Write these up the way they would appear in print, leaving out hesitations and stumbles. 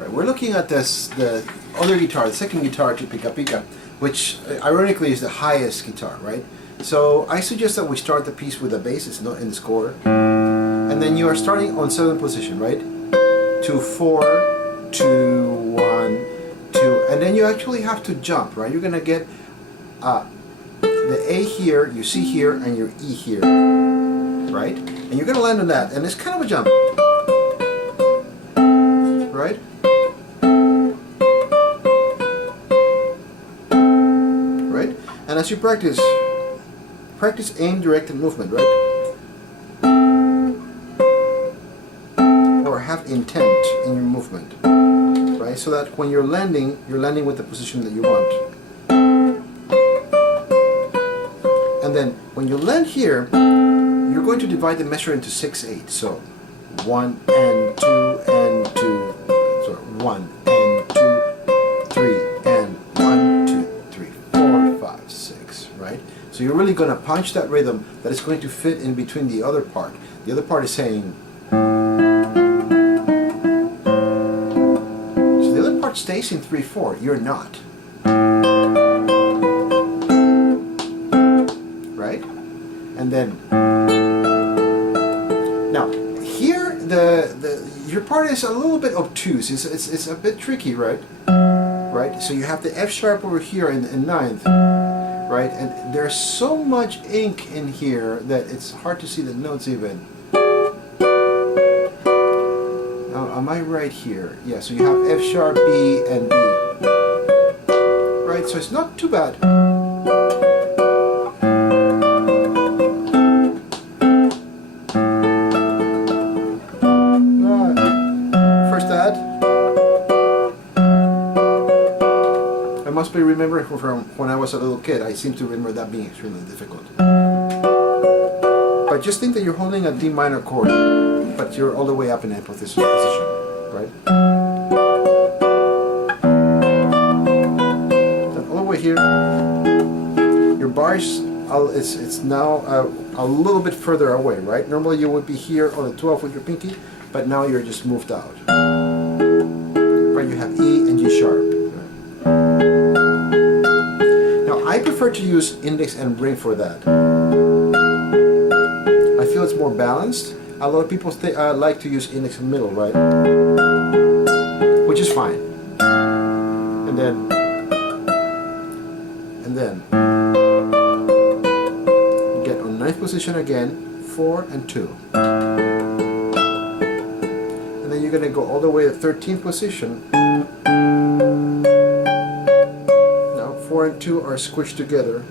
Right, we're looking at this, the other guitar, the second guitar to Pica PIca, which ironically is the highest guitar, right? So I suggest that we start the piece with the bass, it's not in the score. And then you are starting on 7th position, right? 2, 4, 2, 1, 2, and then you actually have to jump, right? You're gonna get the A here, you C here, and your E here, right? And you're gonna land on that, and it's kind of a jump, right? Right? And as you practice aim-directed movement, right? Or have intent in your movement, right? So that when you're landing with the position that you want. And then when you land here, you're going to divide the measure into 6/8. So 1 and 2 and 2. So 1 and 2, 3 and 1, 2, 3, 4, 5, 6. Right? So you're really going to punch that rhythm that is going to fit in between the other part. The other part is saying. So the other part stays in 3/4. You're not. Right? And then now here your part is a little bit obtuse. It's a bit tricky, right? Right? So you have the F sharp over here in 9th, right? And there's so much ink in here that it's hard to see the notes even. Now, am I right here? Yeah. So you have F sharp, B, and B. Right? So it's not too bad. I must be remembering from when I was a little kid. I seem to remember that being extremely difficult. But just think that you're holding a D minor chord, but you're all the way up in a position, right? Then all the way here, your bars, it's now a little bit further away, right? Normally you would be here on the 12th with your pinky, but now you're just moved out. Right? You have E and G sharp. I prefer to use index and ring for that. I feel it's more balanced. A lot of people like to use index and middle, right? Which is fine. And then you get on 9th position again, 4 and 2. And then you're gonna go all the way to 13th position. 4 and 2 are squished together.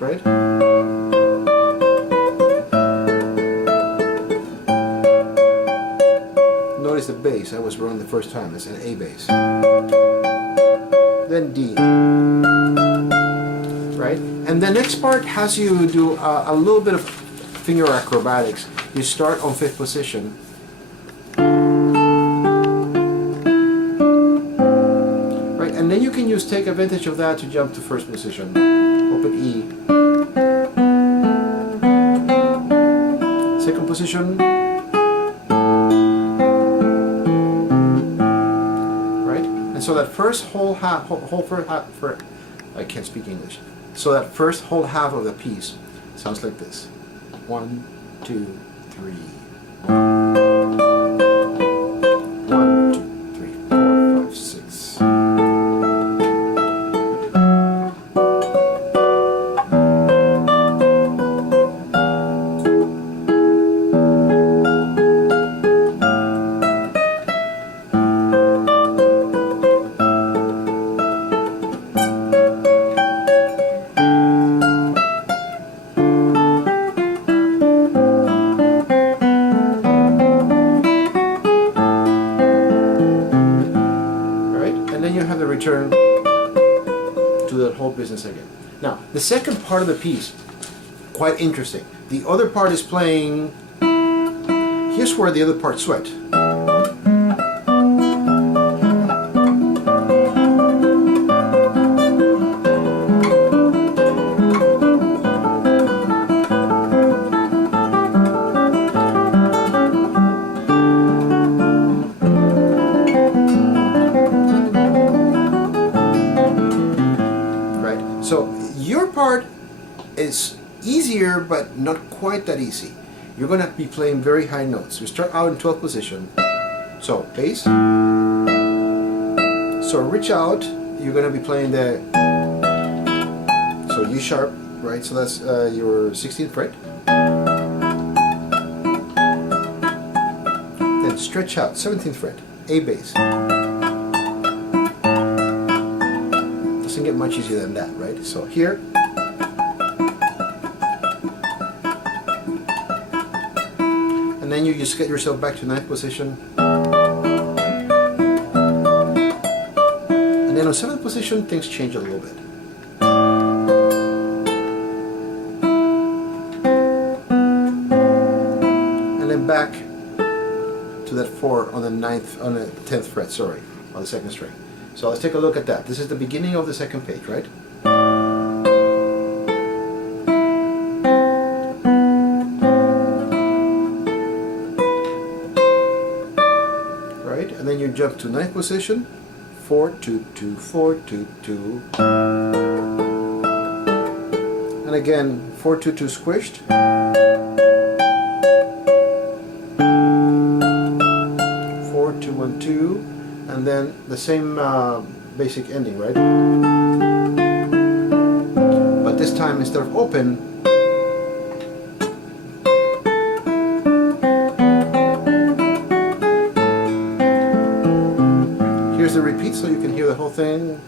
Right? Notice the bass. I was wrong the first time. It's an A bass. Then D. Right? And the next part has you do a little bit of finger acrobatics. You start on 5th position. And then you can take advantage of that to jump to 1st position. Open E. 2nd position. Right? And so that first whole half, I can't speak English. So that first whole half of the piece sounds like this. 1, 2, 3. 1, 2, 3, 4, 5, 6. Return to that whole business again. Now, the second part of the piece, quite interesting. The other part is playing, here's where the other part sweat. easier, but not quite that easy. You're going to be playing very high notes. You start out in 12th position. So, bass. So reach out, you're going to be playing the, so E sharp, right? So that's your 16th fret. Then stretch out, 17th fret, A bass. Doesn't get much easier than that, right? So here. And then you just get yourself back to 9th position. And then on 7th position, things change a little bit. And then back to that 4 on the 10th fret, sorry, on the 2nd string. So let's take a look at that. This is the beginning of the 2nd page, right? Right, and then you jump to 9th position, 4 2 2 4 2 2, and again 4 2 2 squished, 4 2 1 2, and then the same basic ending, right? But this time instead of open, here's the repeat so you can hear the whole thing.